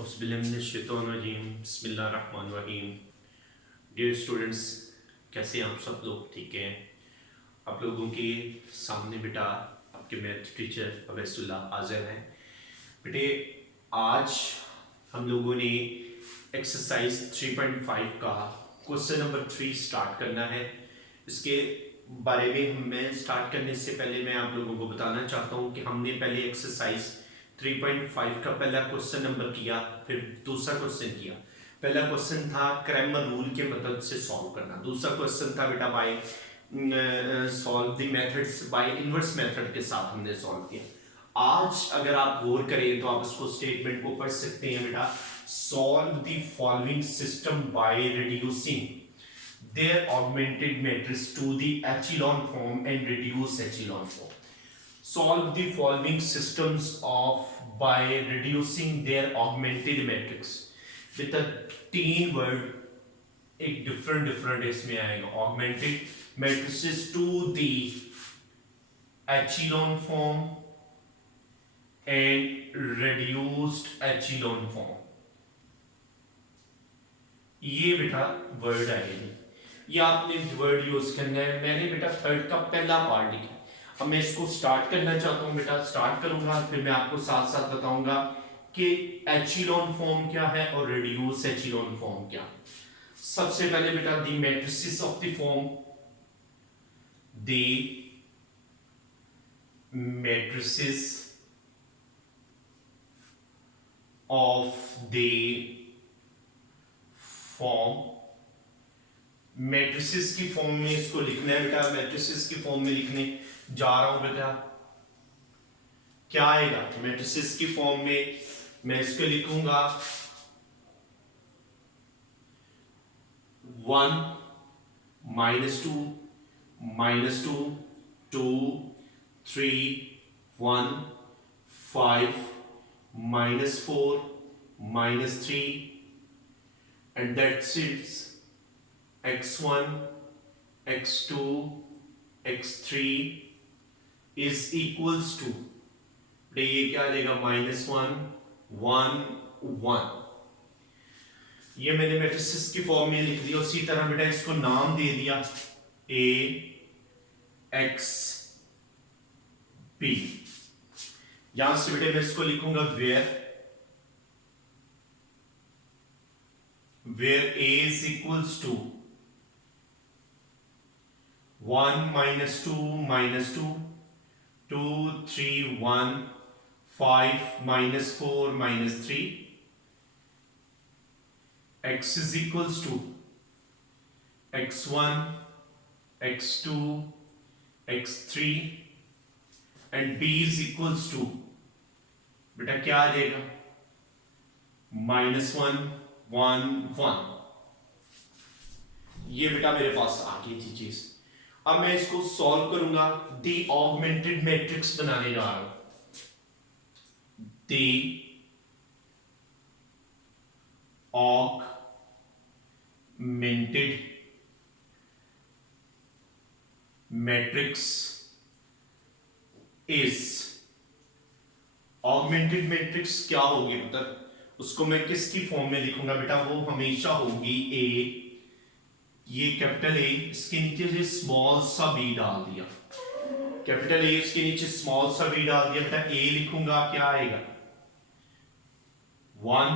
बिस्मिल्लाहिर्रहमानिर्रहीम। Dear students, कैसे हैं आप सब लोग? ठीक हैं? आप लोगों के सामने बेटा आपके मैथ टीचर अवैसुल्ला हाजिर हैं। बेटे आज हम लोगों ने एक्सरसाइज 3.5 का क्वेश्चन नंबर 3 स्टार्ट करना है। इसके बारे में मैं स्टार्ट करने से पहले मैं आप लोगों को बताना चाहता हूँ कि हमने पहले एक्सरसाइज 3.5 का पहला क्वेश्चन नंबर किया, फिर दूसरा क्वेश्चन किया। पहला क्वेश्चन था क्रैमर रूल के मदद से सॉल्व करना, दूसरा क्वेश्चन था बेटा by solve the methods by inverse method के साथ हमने सॉल्व किया। आज अगर आप गौर करें तो आप इसको स्टेटमेंट को पढ़ सकते हैं बेटा, solve the following system by reducing their augmented matrix to the echelon form and reduce echelon form. Solve the following systems of by reducing their augmented matrix with a 3 word, एक different इसमें आएगा augmented matrices to the echelon form and reduced echelon form. ये बेटा word आएगी, ये आपने word use करना है। मैंने बेटा थर्ड का पहला पार्ट लिखा, अब मैं इसको स्टार्ट करना चाहता हूँ बेटा। स्टार्ट करूंगा फिर मैं आपको साथ साथ बताऊंगा कि एचिलॉन फॉर्म क्या है और रिड्यूस एचिलॉन फॉर्म क्या। सबसे पहले बेटा the matrices of the form, the matrices of the form, matrices की फॉर्म में इसको लिखना है बेटा। मैट्रिसेस की फॉर्म में लिखने जा रहा हूं बेटा, क्या आएगा मैट्रिसेस की फॉर्म में? मैं इसको लिखूंगा 1 -2 -2 2 3 1 5 -4 -3 and that's it, x1 x2 x3 is equals to, ये क्या देगा -1 1 1। ये मैंने मैट्रिसेस की फॉर्म में लिख दिया। उसी तरह बेटा इसको नाम दे दिया a x b। यहां से बेटा मैं इसको लिखूंगा where a is equals to 1 -2 -2 2 3 1 5 -4 -3 x is equals to x1 x2 x3 and b is equals to बेटा क्या आ जाएगा -1 1 1। ये बेटा मेरे पास आ गई थी चीज। अब मैं इसको सॉल्व करूंगा, दी ऑगमेंटेड मैट्रिक्स बनाने जा रहा हूं। The augmented matrix is, augmented matrix क्या होगी मतलब उसको मैं किसकी फॉर्म में लिखूंगा बेटा? वो हमेशा होगी ए, ये कैपिटल ए, इसके नीचे से स्मॉल सा बी डाल दिया, कैपिटल ए इसके नीचे स्मॉल सा बी डाल दिया बेटा। ए लिखूंगा क्या आएगा 1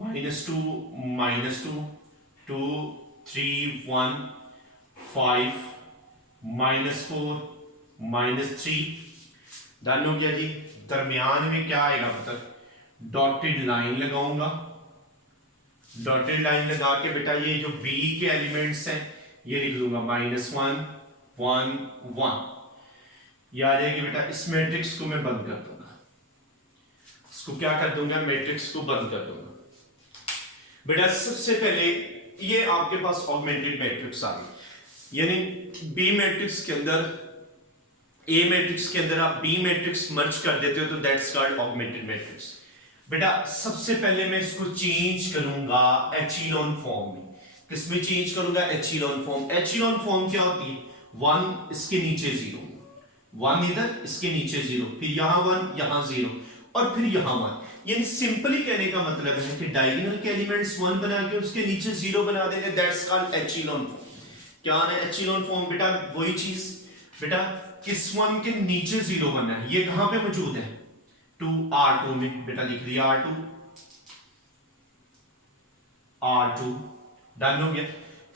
-2 -2 2 3 1 5 -4 -3। डन हो गया जी। दरमियान में क्या आएगा मतलब डॉटेड लाइन लगाऊंगा, डॉटेड लाइन लगा के बेटा ये जो b के एलिमेंट्स हैं ये लिख दूंगा -1 1 1। ये आ जाएगी बेटा। इस मैट्रिक्स को मैं बंद कर दूंगा, इसको क्या कर दूंगा मैट्रिक्स को बंद कर दूंगा बेटा। सबसे पहले ये आपके पास ऑगमेंटेड मैट्रिक्स आ गई, यानी b मैट्रिक्स के अंदर a मैट्रिक्स के अंदर आप b मैट्रिक्स मर्ज कर देते हो तो दैट्स कॉल्ड ऑगमेंटेड मैट्रिक्स। बेटा सबसे पहले मैं इसको चेंज करूंगा एचिलॉन फॉर्म में। किसमें चेंज करूंगा? एचिलॉन फॉर्म। एचिलॉन फॉर्म क्या होती है? 1 इसके नीचे 0, 1 इधर इसके नीचे 0, फिर यहां 1 यहां 0 और फिर यहां 1। यानी सिंपली कहने का मतलब है कि डायगोनल के एलिमेंट्स 1 बना के उसके नीचे 0 बना देंगे, दैट्स कॉल्ड एचेलॉन फॉर्म। क्या है एचेलॉन फॉर्म बेटा? वही चीज बेटा, किस 1 के नीचे 0 बनना है, ये कहां पे मौजूद है? 2 R2 में बेटा, लिख दिया R2 R2, डन हो गया।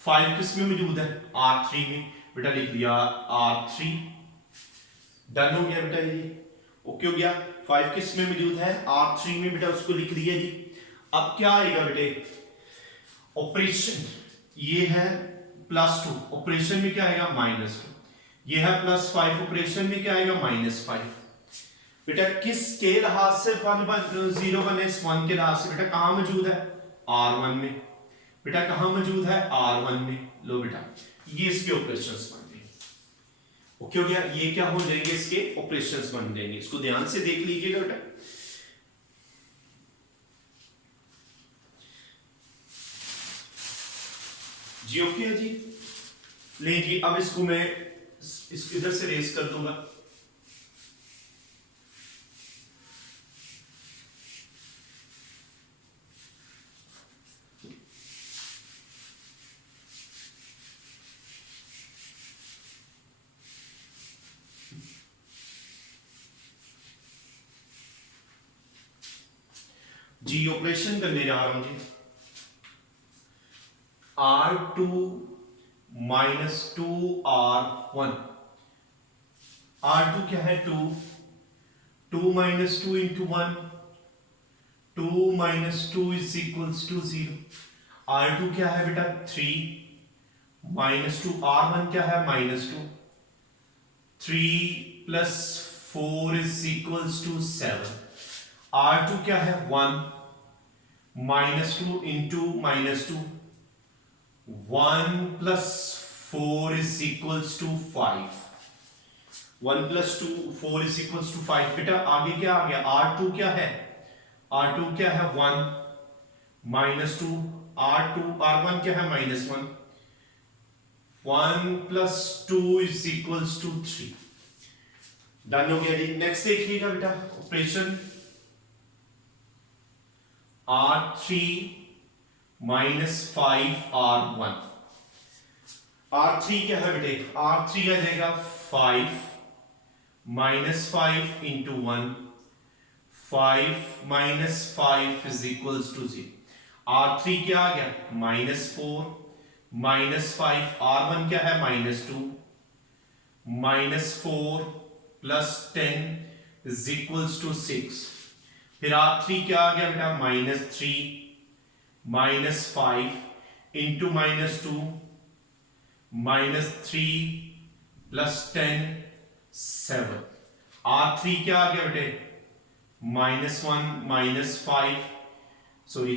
5 किस में मौजूद है? R3 में बेटा, लिख दिया R3, डन हो गया बेटा ये, ओके हो गया। 5 किस में मौजूद है? R3 में बेटा, उसको लिख दिया जी। अब क्या आएगा बेटे? ऑपरेशन, ये है +2, ऑपरेशन में क्या आएगा? -2, ये है +5, ऑपरेशन में क्या आएगा? -5। बेटा किस के लिहाज से 0 बने? 1 के लिहाज से बेटा, कहां मौजूद है? R1 में बेटा, कहां मौजूद है? R1 में। लो बेटा, ये इसके ऑपरेशंस बन गए, ओके हो गया। ये क्या हो जाएंगे? इसके ऑपरेशंस बन जाएंगे। इसको ध्यान से देख लीजिएगा बेटा। जी ओके है जी, ले जी। अब इसको मैं इस इधर से रेस कर दूंगा। जी ऑपरेशन करने जा रहा हूं जी। R2 -2 R1, R2 क्या है? 2, 2 - 2 into 1, 2 - 2 is equals to 0। R2 क्या है बेटा? 3 -2, R1 क्या है? -2, 3 + 4 is equals to 7। R2 क्या है? 1 -2 into -2, 1 + 4 is equals to 5। 1 + 2 4 is equals to 5। बेटा आगे क्या आ गया? R2 क्या है? R2 क्या है? 1 -2, R2 R1 क्या है? -1, 1 + 2 is equals to 3। डन हो गया जी। नेक्स्ट देखिएगा बेटा, ऑपरेशन R3 - 5 R1। R3 क्या है बेटे? R3 आ जाएगा 5 -5 into 1, 5 - 5 is equals to 0। R3 क्या आ गया? -4 -5, R1 क्या है? -2, -4 + 10 is equals to 6। फिर R3 क्या आ गया बेटा? -3 -5 into -2, -3 + 10 7। R3 क्या आ गया बेटे? -1 -5, सॉरी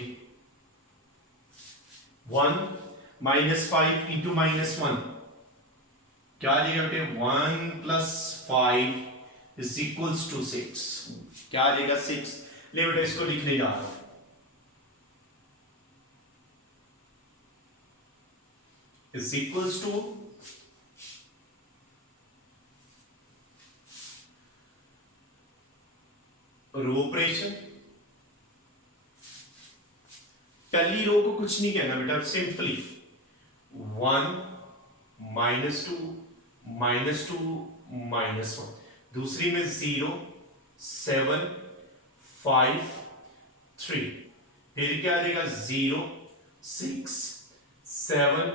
1 -5 into -1 क्या आ जाएगा बेटे? 1 + 5 is equals to 6। क्या आ जाएगा? 6। ले बेटा इसको लिखने जा रहा हूं, is equals to row operation. पहली रो को कुछ नहीं कहना बेटा, सिंपली 1 -2 -2 -1, दूसरी में 0 7 5 3, फिर क्या आ जाएगा? 0 6 7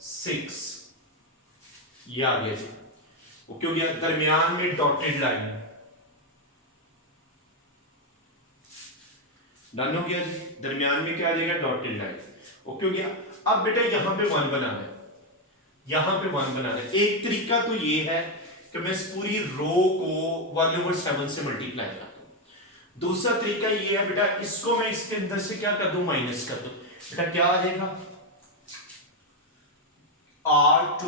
6, ये आ गया जी, ओके हो गया। दरमियान में डॉटेड लाइन, डन हो गया जी। दरमियान में क्या आ जाएगा? डॉटेड लाइन, ओके हो गया। अब बेटा यहां पे 1 बनाना है, यहां पे 1 बनाना है। एक तरीका तो ये है कि मैं इस पूरी रो को 1/7 से मल्टीप्लाई कर दूं। दूसरा तरीका ये है बेटा, इसको मैं इसके अंदर से क्या कर दूं? माइनस कर दूं। बेटा क्या आ जाएगा? R2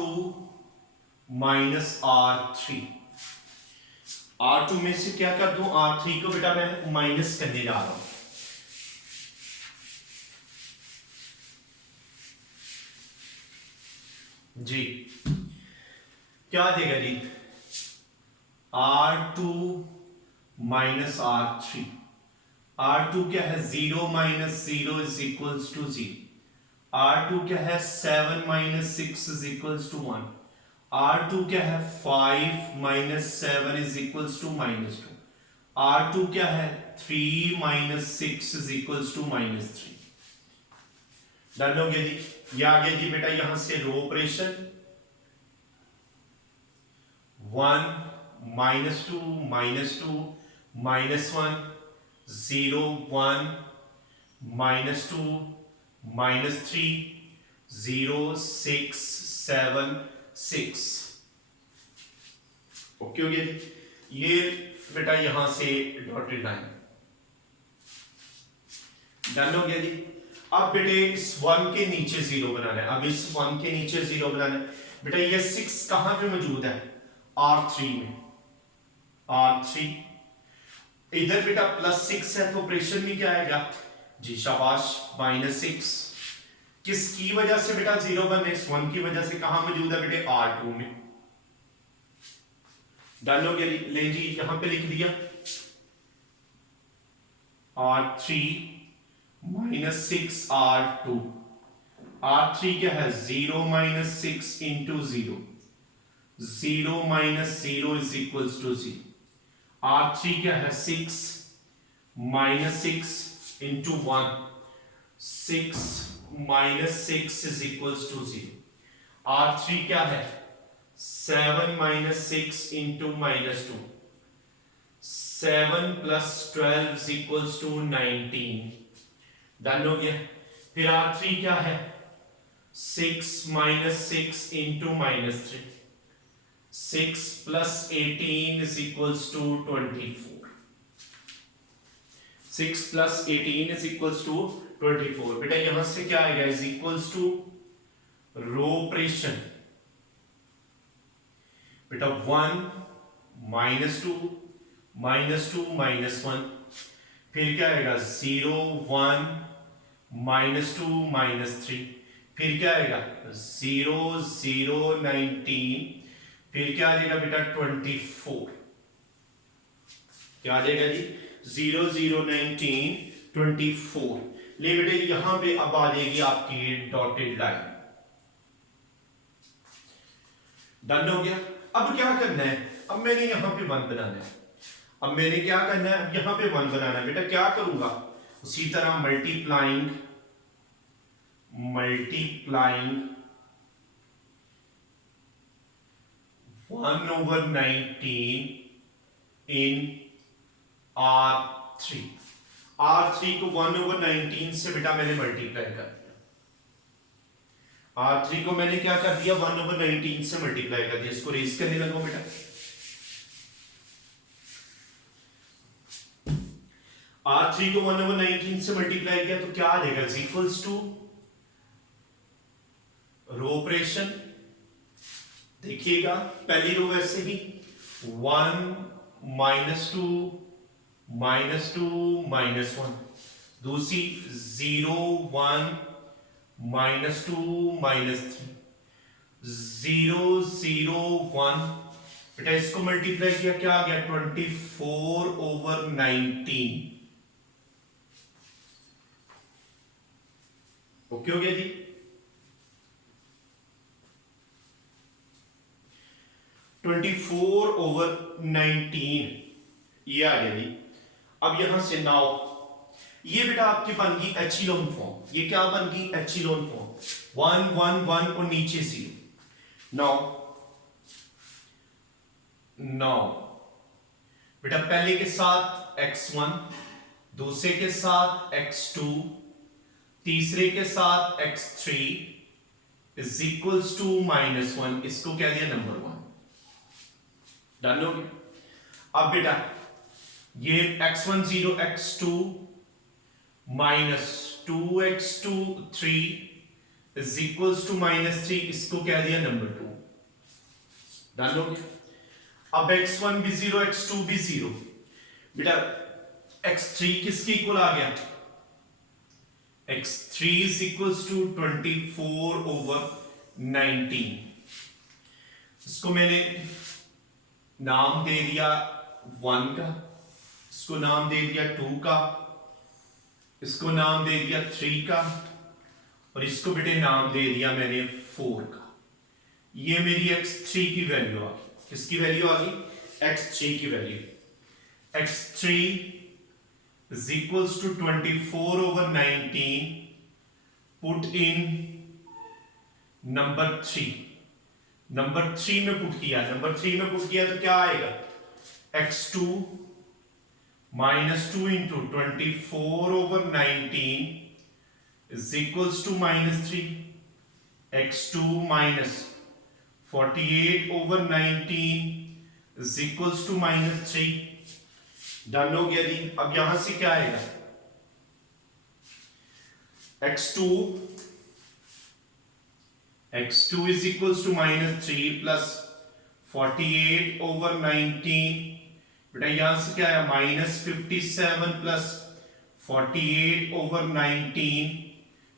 - R3। R2 में से क्या कर दूं? R3 को बेटा मैं माइनस करने जा रहा हूं। जी क्या आ जाएगा जी? R2 - R3। R2 क्या है 0 minus 0 is equals to 0। R2 क्या है 7 minus 6 is equals to 1। R2 क्या है 5 minus 7 is equals to minus 2। R2 क्या है 3 minus 6 is equals to minus 3। Done हो गया जी। ये आ गया जी बेटा यहां से row operation 1 minus 2 minus 2 minus 1 0 1 minus 2 minus 3 0 6 7 6। Okay हो गया जी। ये बेटा यहां से डॉटेड लाइन डन हो गया जी। अब बेटे इस 1 के नीचे 0 बनाना है। अब इस 1 के नीचे 0 बनाना है बेटा। ये 6 कहां पे मौजूद है R3 में। R3 इधर बेटा प्लस 6 है तो ऑपरेशन में क्या आएगा जी शाबाश माइनस 6। किसकी वजह से बेटा 0 बने इस 1 की वजह से। कहां मौजूद है बेटे R2 में। डन हो गया ले जी यहां पे लिख दिया R3 माइनस 6 R2। R3 क्या है 0 minus 6 into 0। 0 minus 0 is equals to 0। R3 क्या है 6 minus 6 into 1। 6 minus 6 is equals to 0। R3 क्या है 7 minus 6 into minus 2। 7 plus 12 is equals to 19। Done हो गया। फिर R3 क्या है 6 minus 6 into minus 3। 6 plus 18 is equals to 24। 6 plus 18 is equals to 24। बेटा यहां से क्या आएगा is equals to row operation बेटा 1 माइनस 2 माइनस 2 माइनस 1। फिर क्या आएगा 0 1 माइनस 2 माइनस 3। फिर क्या आएगा 0 0 19। फिर क्या आ जाएगा बेटा 24। क्या आ जाएगा जी 0 0 19 24। ले बेटे यहां पे अब आ जाएगी आपकी डॉटेड लाइन। डन हो गया। अब क्या करना है अब मैंने यहां पे 1 बनाना है। अब मैंने क्या करना है यहां पे 1 बनाना है बेटा। क्या करूंगा उसी तरह मल्टीप्लाइंग 1/19 इन R3। R3 को 1/19 से बेटा मैंने मल्टीप्लाई कर दिया। R3 को मैंने क्या कर दिया 1/19 से मल्टीप्लाई कर दिया। इसको रेस करने लगा बेटा। R3 को 1/19 से मल्टीप्लाई किया तो क्या आ जाएगा is equals to row operation. देखिएगा पहली रो वैसे ही 1 माइनस 2 माइनस 2 माइनस 1। दूसरी 0 1 माइनस 2 माइनस 3। 0 0 1 बेटा इसको मल्टीप्लाई किया क्या आ गया 24/19। ओके हो गया जी। 24/19 ये आ गया जी। अब यहां से नाउ ये बेटा आपकी बन गई एचिलोन फॉर्म। ये क्या बन गई एचिलोन फॉर्म 1 1 1 और नीचे 0। नाउ बेटा पहले के साथ x1 दूसरे के साथ x2 तीसरे के साथ x3 इज इक्वल्स टू -1। इसको कह दिया नंबर 1। डन हो गया। अब बेटा ये x1 0 x2 minus 2x2 3 is equals to -3। इसको कह दिया नंबर 2। डन हो गया। अब x1 भी 0 x2 भी 0 बेटा x3 किसके इक्वल आ गया x3 इज इक्वल्स टू 24/19। इसको मैंने नाम दे दिया 1 का। इसको नाम दे दिया 2 का। इसको नाम दे दिया 3 का और इसको बेटे नाम दे दिया मैंने 4 का। ये मेरी x3 की वैल्यू आ गई। किसकी वैल्यू आ गई? x3 की value. x3 is equals to 24/19. Put in number 3। Number 3 में पुट किया, नंबर 3 में पुट किया तो क्या आएगा? x2 -2 into 24/19 is equals to -3। x2 minus 48/19 is equals to -3। Done हो गया जी। अब यहां से क्या आएगा? x2 is equals to -3 plus 48/19। बेटा यहां से क्या आया? -57 plus 48/19।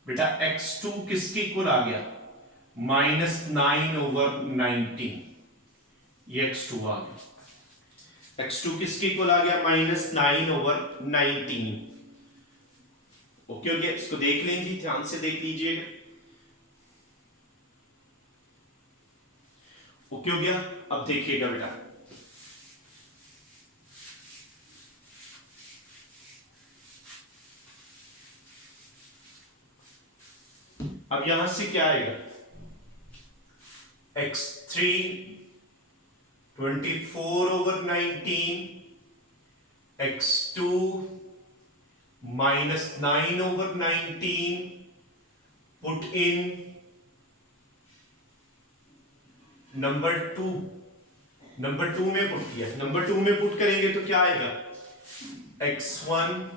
बेटा x2 किसके इक्वल आ गया? -9/19। ये x2 आ गया। x2 किसके इक्वल आ गया? -9/19। ओके हो गया। इसको देख लीजिए, ध्यान से देख लीजिएगा। ओके हो गया। अब देखिएगा बेटा, अब यहां से क्या आएगा? x3 24/19, x2 -9/19। Put in number 2। Number 2 में पुट किया, नंबर 2 में पुट करेंगे तो क्या आएगा? x1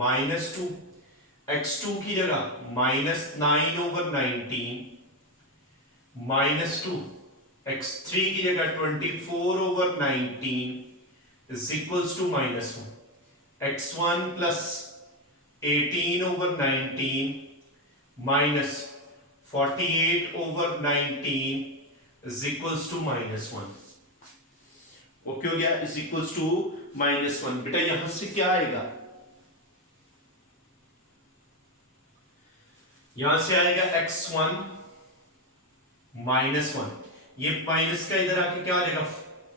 -2, x2 की जगह -9/19 -2, x3 की जगह 24/19 is equals to -1, x1 plus 18/19 minus 48/19 is equals to -1। Okay हो गया। Is equals to -1। बेटा यहां से क्या आएगा? यहां से आएगा x1 -1। ये माइनस का इधर आके क्या हो जाएगा?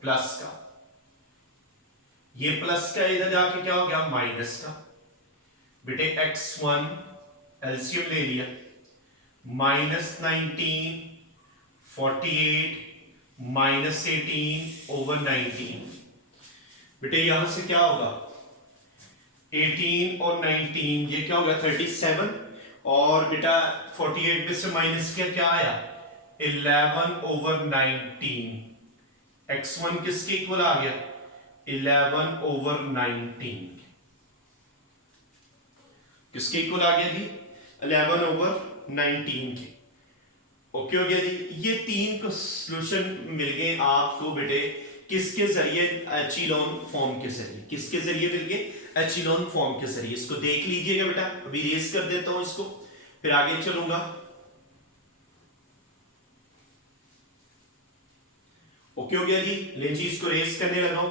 प्लस का। ये प्लस का इधर जाके क्या हो गया? माइनस का। बेटे x1 एलसीएम ले लिया, -19 48 -18/19। बेटे यहां से क्या होगा? 18 और 19 ये क्या हो गया? 37। और बेटा 48 में से माइनस किया, क्या आया? 11/19। x1 किसके इक्वल आ गया? 11/19। किसके इक्वल आ गया जी? 11/19 के। ओके हो गया जी। ये 3 को सॉल्यूशन मिल गए आपको बेटे। किसके जरिए? एचिलॉन फॉर्म के जरिए। किसके जरिए मिल गए? एचिलॉन फॉर्म के जरिए। इसको देख लीजिएगा बेटा, अभी रेस कर देता हूं इसको, फिर आगे चलूंगा। ओके हो गया जी। ले जी, इसको रेस करने लगा हूं।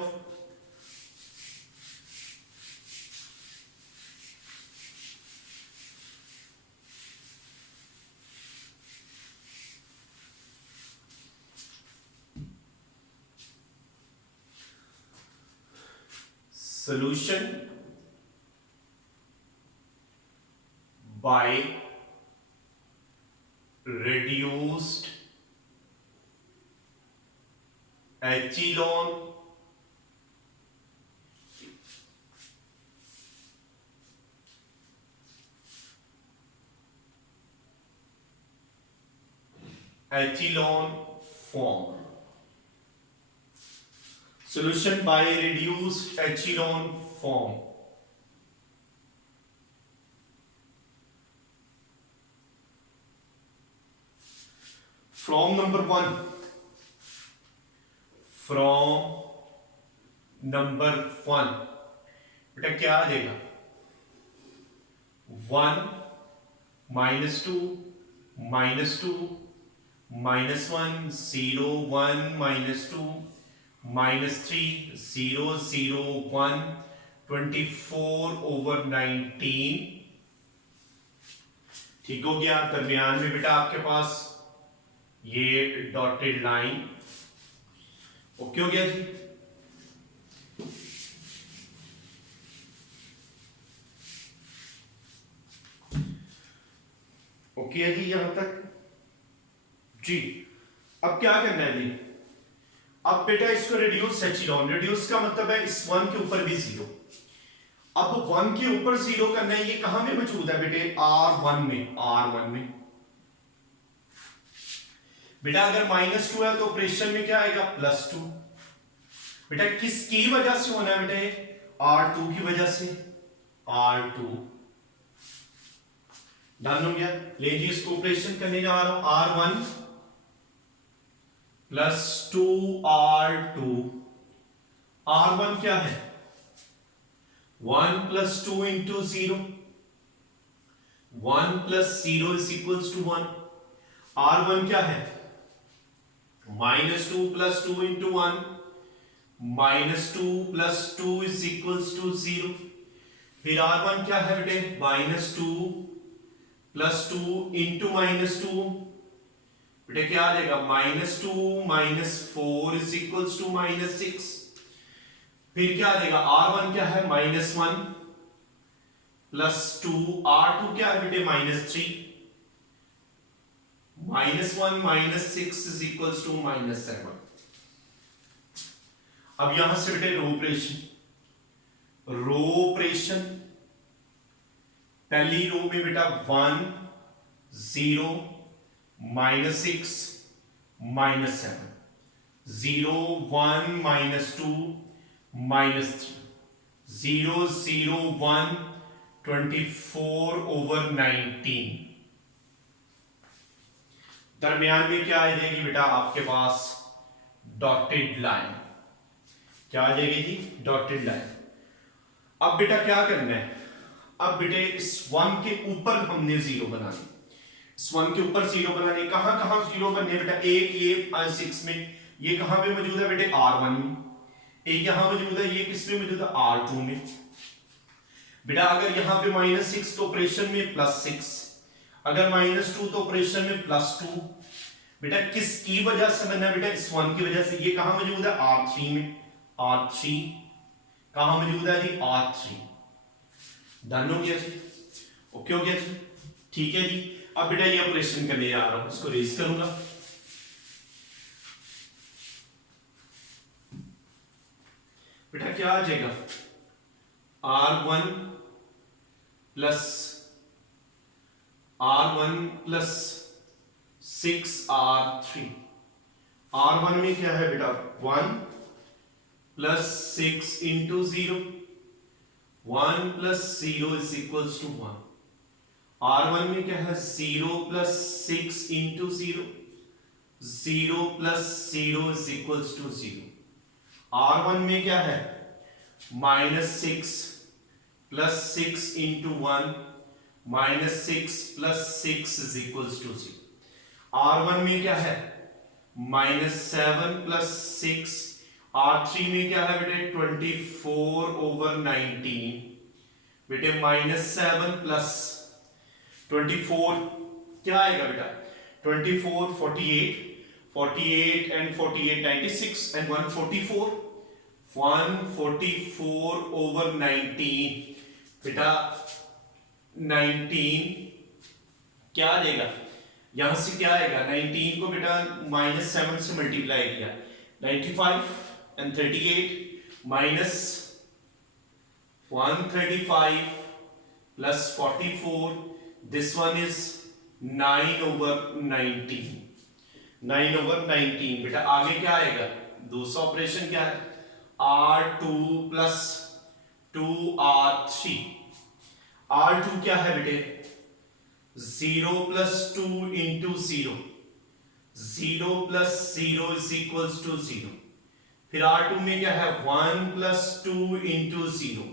solution by reduced echelon form. Solution by reduced echelon form. From number 1. From number 1 बेटा क्या आ जाएगा? 1 -2 -2 -1 0 1 -2 -3 0 0 1 24/19 ठीक हो गया। दरमियान में बेटा आपके पास ये डॉटेड लाइन, ओके हो गया जी। ओके है जी यहां तक जी। अब क्या करना है जी, अब बेटा इसको रिड्यूस एचिलॉन, रिड्यूस का मतलब है इस वन के ऊपर भी जीरो। अब वन के ऊपर जीरो करना है, ये कहां में मौजूद है बेटे, R1 में, R1 में। बेटा अगर -2 है तो ऑपरेशन में क्या आएगा, +2। बेटा किसकी वजह से होना है बेटे, R2 की वजह से, R2। डन हो गया। ले जी इसको ऑपरेशन करने जा रहा हूं, R1 + 2R2। R1 क्या है, 1 + 2 × 0, 1 + 0 = 1। R1 क्या है, -2 + 2 × 1, -2 + 2 = 0। फिर R1 क्या है बेटे, -2 + 2 × -2, बेटे क्या आ जाएगा, -2 - 4 = -6। फिर क्या आ जाएगा, R1 क्या है, -1 + 2, R2 क्या है बेटे, -3, -1 - 6 = -7। अब यहां से बेटे रो ऑपरेशन, रो ऑपरेशन, पहली रो में बेटा 1 0 -6 -7, 0 1 -2 -3, 0 0 1 24/19। दरमियान में क्या आ जाएगी बेटा आपके पास, डॉटेड लाइन। क्या आ जाएगी जी, डॉटेड लाइन। अब बेटा क्या करना है, अब बेटे इस 1 के ऊपर हमने जीरो बनानी, इस 1 के ऊपर जीरो बनाने, कहां कहां जीरो बनने बेटा, एक ये 6 में, ये कहां पे मौजूद है बेटे, R1 में। एक यहां मौजूद है, ये किस में मौजूद है, R2 में। बेटा अगर यहां पे -6 तो ऑपरेशन में +6, अगर -2 तो ऑपरेशन में +2। बेटा किसकी वजह से बनना बेटा, इस 1 की वजह से। ये कहां मौजूद है, R3 में, R3 कहां मौजूद है जी, R3। डन हो गया जी, ओके हो गया जी, ठीक है जी। अब बेटा ये ऑपरेशन करने जा रहा हूं, इसको रेज करूंगा। बेटा क्या आ जाएगा, R1 + 6R3। R1 में क्या है बेटा, 1 + 6 × 0, 1 + 0 = 1। R1 में क्या है, 0 + 6 × 0, 0 + 0 = 0। R1 में क्या है, -6 + 6 × 1, -6 + 6 = 0। R1 में क्या है, -7 + 6, R3 में क्या है बेटे, 24/19। बेटे -7 + 24 क्या आएगा बेटा, 24 48, 48 and 48 96 and 144, 144/19। बेटा 19 क्या आ जाएगा, यहां से क्या आएगा, 19 को बेटा -7 से मल्टीप्लाई किया, 95 and 38 minus 135 plus 44, this one is 9/19, 9/19। बेटा आगे क्या आएगा, दूसरा ऑपरेशन क्या है, R2 plus 2R3। R2 क्या है बेटे, 0 plus 2 into 0, 0 plus 0 is equals to 0। फिर R2 में क्या है, 1 plus 2 into 0,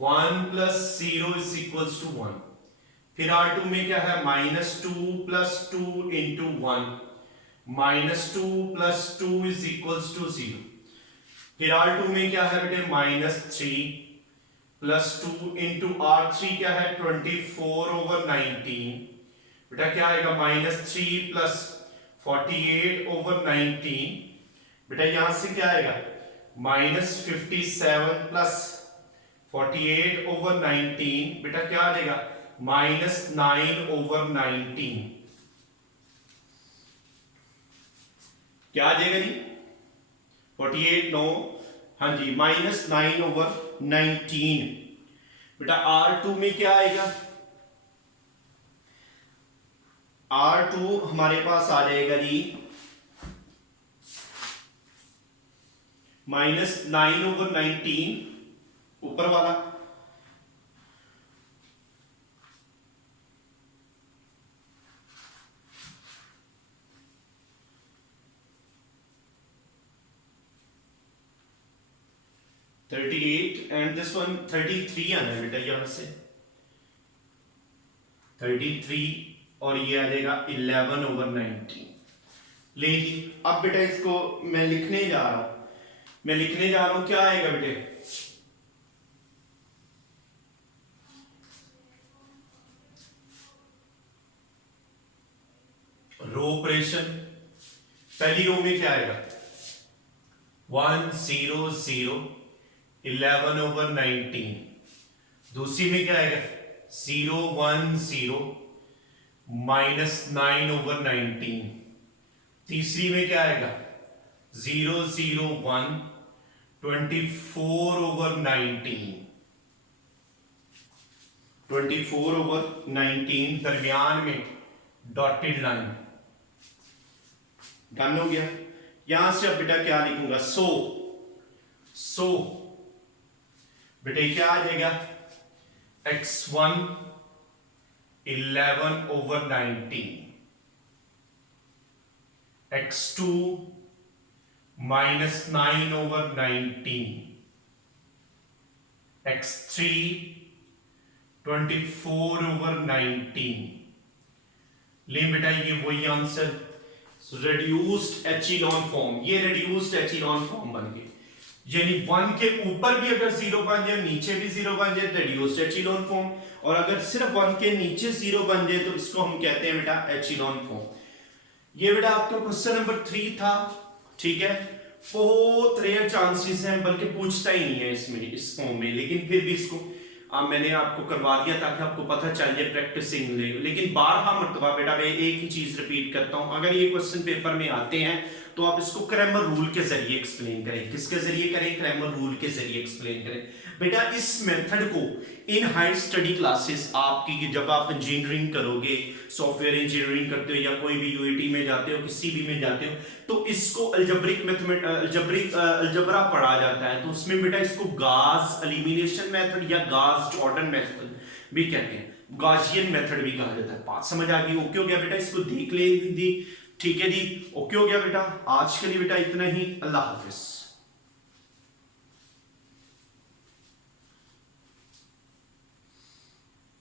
1 plus 0 is equals to 1। फिर R2 में क्या है, -2 plus 2 into 1, -2 plus 2 is equals to 0। फिर R2 में क्या है बेटे, -3 plus 2 into R3 क्या है, 24/19। बेटा क्या आएगा -3 + 48/19। बेटा यहां से क्या आएगा -57 + 48/19। बेटा क्या आ जाएगा -9/19। क्या आ जाएगा जी 48 9, हाँ जी -9/19। बेटा R2 में क्या आएगा R2 हमारे पास आ जाएगा जी -9/19 ऊपर वाला, -38 एंड दिस वन 33 आना है बेटा यहां से 33 और ये आ जाएगा 11/19। ले जी अब बेटा इसको मैं लिखने जा रहा हूं क्या आएगा बेटे रो ऑपरेशन। पहली रो में क्या आएगा 1 0 0 11/19। दूसरी में क्या आएगा 0 1 0 -9/19। तीसरी में क्या आएगा 0 0 1 24/19। 24/19 दरमियान में डॉटेड लाइन। डन हो गया। यहां से अब बेटा क्या लिखूंगा सो बेटे क्या आ जाएगा x1 11/19, x2 -9/19, x3 24/19। ले बेटा ये वही आंसर रेड्यूस्ड एचिलॉन फॉर्म, ये रेड्यूस्ड एचिलॉन फॉर्म बन गए, यानी 1 के ऊपर भी अगर 0 बन जाए नीचे भी 0 बन जाए रेड्यूस्ड एचिलॉन फॉर्म, और अगर सिर्फ 1 के नीचे 0 बन जाए तो इसको हम कहते हैं बेटा एचिलॉन फॉर्म। ये बेटा आपका क्वेश्चन नंबर 3 था, ठीक है। बहुत रेयर चांसेस हैं, बल्कि पूछता ही नहीं है इसमें इस फॉर्म में, लेकिन फिर भी इसको मैंने आपको करवा दिया ताकि आपको पता चल जाए प्रैक्टिसिंग ले। लेकिन बारहा मरतबा बेटा मैं एक ही चीज रिपीट करता हूं, अगर ये क्वेश्चन पेपर में आते हैं तो आप इसको क्रैमर रूल के जरिए एक्सप्लेन करें। किसके जरिए करें क्रैमर रूल के जरिए एक्सप्लेन करें बेटा। इस मेथड को इन हायर स्टडी क्लासेस आपकी जब आप इंजीनियरिंग करोगे, सॉफ्टवेयर इंजीनियरिंग करते हो या कोई भी यूईटी में जाते हो किसी भी में जाते हो तो इसको अलजबरा पढ़ा जाता है, तो उसमें बेटा इसको गास एलिमिनेशन मेथड या गास जॉर्डन मेथड भी कहते हैं, गासियन मेथड भी कहा जाता है। बात समझ आ गई? ओके हो गया बेटा, इसको देख ले दी, ठीक है जी, ओके हो गया बेटा। आज के लिए बेटा इतना ही, अल्लाह हाफिज।